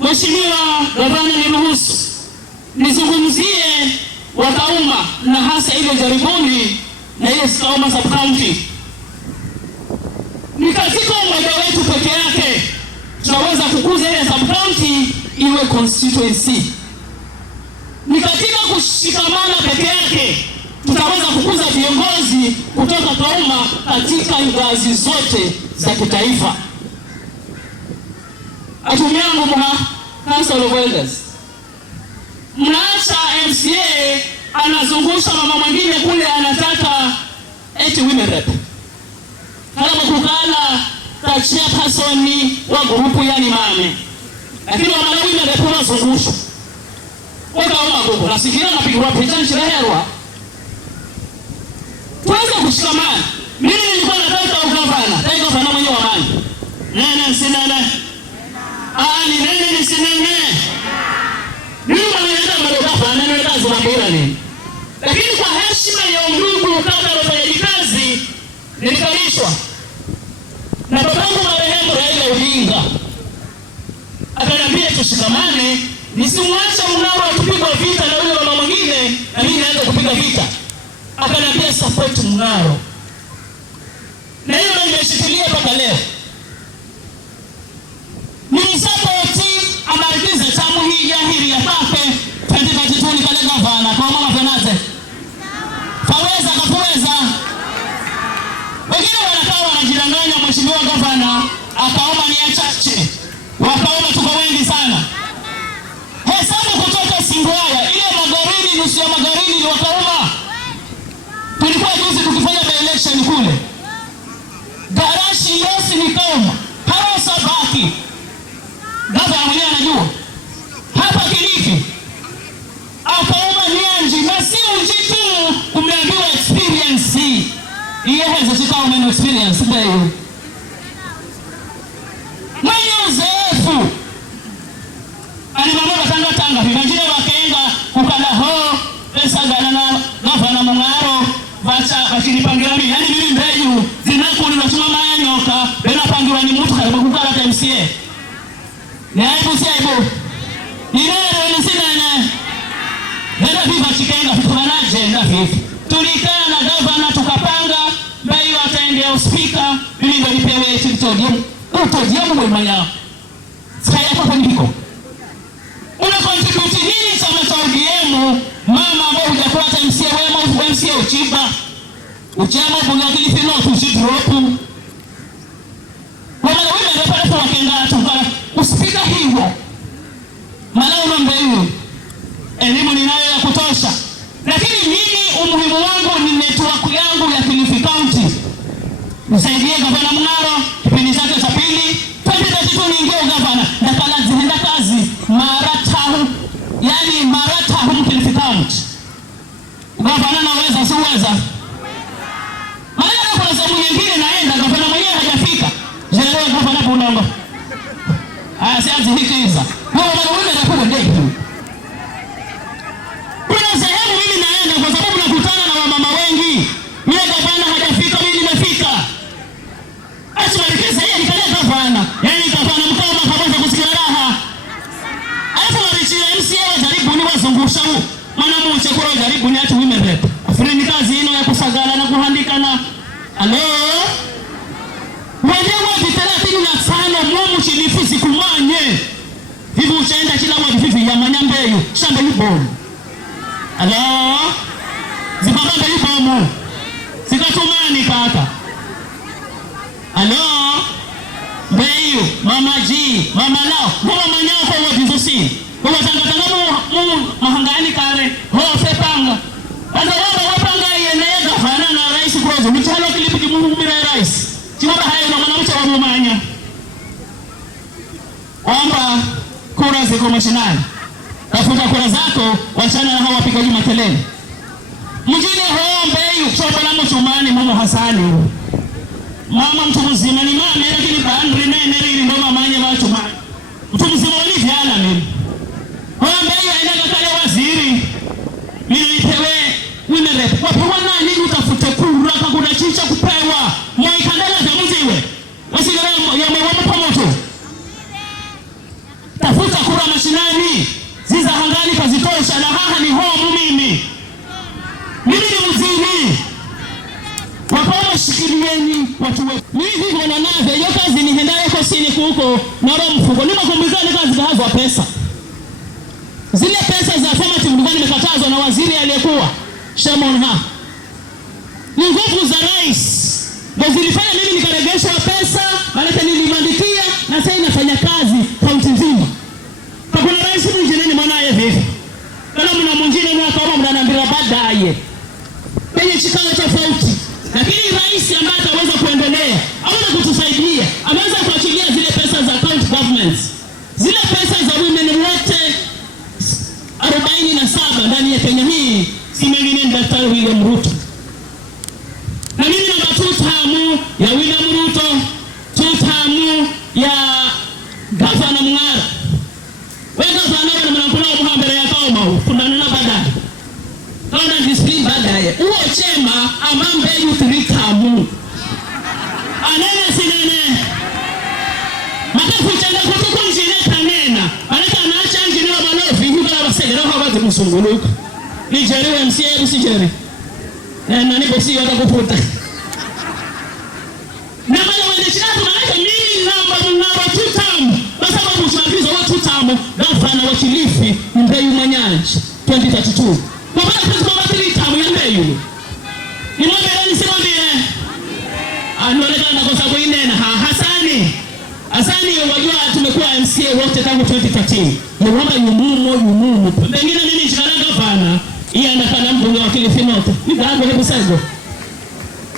Mheshimiwa Gavana, niruhusu nizungumzie Wakauma na hasa ile Jaribuni na ile Kauma sub county. Ni katika umoja wetu peke yake tunaweza kukuza ile sub county iwe constituency. Ni katika kushikamana peke yake tutaweza kukuza viongozi kutoka Kauma katika ngazi zote za kitaifa. Atumi yangu mwa Council of Elders, mnaacha MCA anazungusha mama mwingine kule anataka eti women rep. Kala mkukala ta chairperson wa grupu yani mame. Lakini wamala women rep wanazungusha. Weka uma gogo nasikia napigwa picha nchireherwa. Tuanze kushikamana. Mimi nilikuwa nataka ugavana, nataka ugavana mwenye wa mali. Nene sinene. Ni nene ni sinene. Mimi mwanaweza malogafa nene kazi na bora nini. Lakini kwa heshima ya undugu kama wafanyaji kazi nilikalishwa na babangu marehemu Raila Odinga. Akaniambia tushikamane, nisimwache mnao tupigwa vita na yule mama mwingine na mimi naanza kupiga vita. Akaniambia support mngaro. Na hiyo nimeshikilia mpaka leo. Ni msapoti amarikize tamu hii ya hiri ya tafe 2022 kale gavana kwa mama Fenate. Faweza kafuweza. Wengine wanakaa wanajidanganya mheshimiwa gavana akaomba ni achache. Wakaomba tuko wengi sana. Hesabu kutoka Singwaya ile Magarini nusu ya Magarini ni Wakauma. Tulikuwa juzi tukifanya election kule. Garashi yosi ni Kauma. Hawa sabaki. Gavana mwenyewe anajua. Hapa Kilifi. Akauma Nyanji. Na si unjitu umeambiwa experience. Iye heza chikao mwenye experience. Bayo. Mwenye uzeefu. Alimamua tanga. Vivajile wakenga kukala ho. Pesa gana na gavana mungaro. Vachinipangiwani. Yani mimi mbeju. Zinakuli na tumama ya nyoka. Bena pangiwani mtu karibu kukala ta MCA. Ni aibu si aibu. Nilele ni sinene. Vena viva chikenga tukanaje na vivi. Tulikaa na gavana tukapanga. Bayo ataendea uspika. Mimi ndo nipewe chitodium. Utodium mwe manya. Sikaya kwa ndiko. Una contribute nini chama cha ODM? Mama ambao hujakuata MCA wema MCA uchiba. Uchama bunga Kilifi North usidropu. Wala wewe ndio pale kwa kenga tukala uspika hiyo. Malao mbeyu. Elimu ninayo ya kutosha. Lakini mimi umuhimu wangu ni network yangu ya Kilifi County. Msaidie gavana Mngaro kipindi chake cha pili. 2032 niingie gavana na kala zienda kazi maratahu. Yani maratahu Kilifi County. Gavana naweza siweza. Maana kuna sababu nyingine naenda gavana mwenyewe hajafika. Jelewa gavana Bunongo. Sianzi hiki hiza. Wewe wewe unakuwa ndefu. Kuna sehemu mimi naenda kwa sababu nakutana na wamama wengi. Mimi gavana hajafika, mimi nimefika. Asimalikisa yeye nikalia gavana. Yaani gavana mkoma kabisa kusikia raha. Alafu walichia MCA jaribu ni wazungusha huu. Maana mmoja kwa jaribu ni ati women rep. Afrini kazi ino ya kusagala na kuhandika na alo. Wenyewe vitela na sana mumu chilifu sikumanye. Hivi uchaenda kila wadi vivi ya manyambeyo. Shamba yubomu. Alo. Zipapanda yubomu. Sikatumani kaka. Alo. Beyu. Mama G. Mama Lao. Mama manyao kwa wadi zosi. Kwa tangatanga mu mahangani kare. Ho sepanga. Asa wapanga yeneye gavana na rais Krozo. Mitalo Kilifi kimungu mira rais. Chimaba hayo na mwanamke wa mumanya. Omba kura ziko mashinani. Tafuta kura zako wachana na hao wapigaji makelele. Mjini Mbeyu kutoka na mchumani Mama Hasani. Mama mtu mzima ni mama lakini bandri nene ndo mamanya wa chumani. Mtu mzima ni vyala mimi. Mbeyu aenda kale waziri. Mimi nipewe women rep. Wapewa nani utafute kura kuna chicha kupewa. Mwaikandela vya mziwe. Wasigara ya mwewa mpomoto. Tafuta mashinani ziza hangani kazitosha na haha ni home mimi ni mzini wakao shikilieni watu wetu mimi wana nave hiyo kazi ni hendaye kwa sini kuko na roho mfuko nima kumbizana kazi za pesa zile pesa za affirmative nilikuwa nimekatazwa na waziri aliyekuwa Shemon ha ni nguvu za rais ndio zilifanya mimi nikaregeshwa pesa maana nilimandikia na sasa inafanya kazi kaunti nzima kwa kuna rais mwingine mwanae hivi kama mna mwingine mwaka kama mnaniambia baadaye kwenye chikao tofauti lakini rais ambaye ataweza kuendelea au kutusaidia ameweza kuachilia zile pesa za county governments zile pesa za women wote 47 ndani ya Kenya hii si mwingine ni Daktari William Ruto. Na mimi namba 2 tamu ya William Ruto, 2 tamu ya Gavana Mung'ara. Wewe gavana na mnampona muhambere ya kaoma kundana na baadaye. Kaona discipline baadaye. Uo chema amambe you 3 tamu. Anene sinene. Makafuchana kutuko njine kanena. Aleta anaacha njine wa malofi huko na wasegera hawazi musunguluka. Ni Jerry MCA usijeri. Na nipo si hata kuputa. Na wale wendeshika tunaleta mimi namba 2 tamu. Kwa sababu tunaviza wa 2 tamu gavana wa Kilifi Mbeyu Manyanji 2032. Kwa maana kwa 3 tamu ya Mbeyu. Ni mwambie ni sema mimi. Anaonekana kwa sababu inena Hasani wajua tumekuwa MCA wote tangu 2013. Mwamba yumumo. Pengine mimi nchikana gavana iya ndakana mbunge wa Kilifi North. Ni baadhi hebu sasa.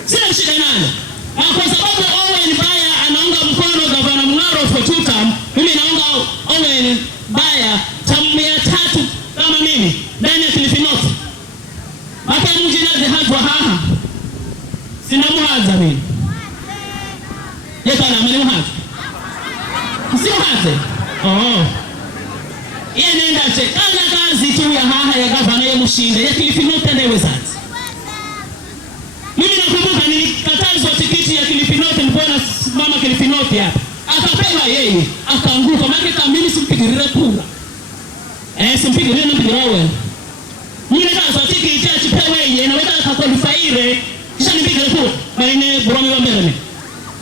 Sina shida nani. Kwa sababu Owen Baya anaunga mkono gavana Mung'aro for 2 term, mimi naunga Owen Baya tamu 300 kama mimi ndani ya Kilifi North. Hata mjina zihajwa haha. Sina muhaza mimi. Yeka na mimi muhaza. Sio haze. Yeye nenda chekana kazi tu ya haha ya gavana ya mshinde ya Kilifi North ndewe sasa. Mimi nakumbuka nilikatazwa tikiti ya Kilifi North mbona mama Kilifi North hapa. Akapewa yeye, akaanguka maana kama mimi simpigirire kura. Simpigirire na mpigawe. Mimi nataka tikiti ya chipewe yeye na weka akakwalifaire kisha nipigire kura. Baine Burome wa mbele.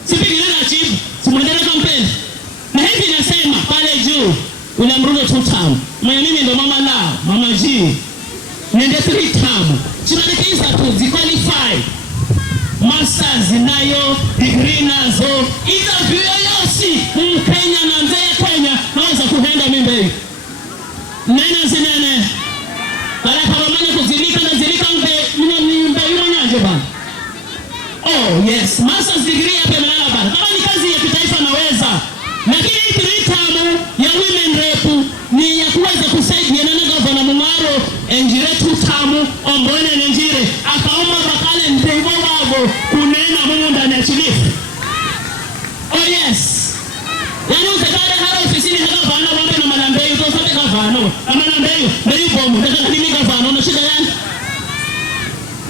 Simpigirire na chief, simuendelee kampeni. Na hivi nasema pale juu William Ruto 2 term. Mimi ndo mama G. Nende 3 term. Tunalikiza tu qualify. Masters nayo, degree nazo. Interview yoyosi Kenya na nje ya Kenya naweza kuenda mimi. Nena sinene. Kala kama kuzilika na zilika mbe yule bana. Oh yes, masters degree hapa mnala bana. Kama ni kazi ya kitaifa naweza. Lakini 3 term ya women rep ni ya kuweza kusaidia na gavana Mung'aro enjire 2 term ombone njire akaomba bakale ndivyo wao kunena Mungu ndani ya Kilifi. Oh yes. Yani utakada hapa ofisini hapa bana wambe na Manambeyu to sote gavana. Na Manambeyu ndio bomu ndio nini gavana una shida gani?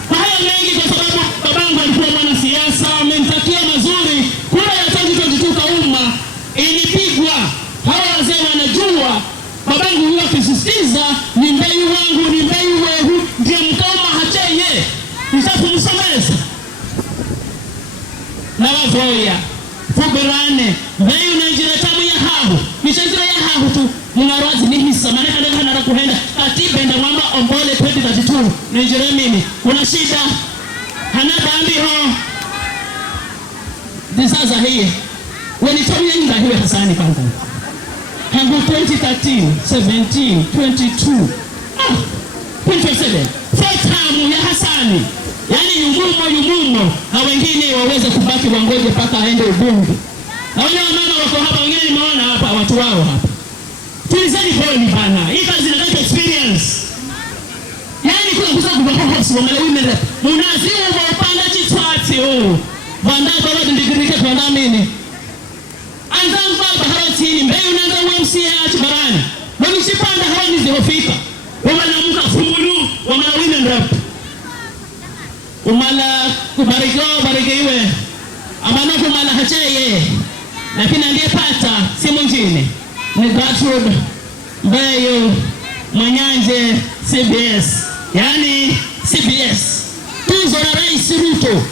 Kwa hiyo mengi kwa sababu babangu alikuwa mwanasiasa amemtakia mazuri kura ya 2022 kauma ilipigwa. Hawa wazee wanajua babangu huwa kisisitiza ni Mbeyu wangu ni Mbeyu wewe ndiye mkoma hacheye msafumsomeza na wavoya fuberane Mbeyu na njira tamu ya hahu mishazira ya hahu tu Mung'aro ni hisa maana kana kuenda katiba ndio mwamba ombole 2032 na njira mimi kuna shida hana dhambi ho disaza hii wenitoa nyinga hiyo Hasani kwanza tangu 2013 17 22 27 term ya Hasani yani yumumo na wengine waweze kubaki wangoje paka aende ubunge na wale mama wako hapa wengine nimeona hapa watu wao hapa tulizani pole bana hii kazi inataka experience yani kuna kusabu kwa hosi wale women rep munazimu wa upanda chitwati vanda kwa degree kwa ndamini anzamba baharati Mbeyu nanga MCA Chibarani wameshipanda hawani zilofika wanaamka fumulu women rep umala kubarikiwe amana kumala hacheye lakini aliyepata si mwingine ni Gertrude Mbeyu Mwanyanje CBS, yani CBS. Tuzo la Rais Ruto.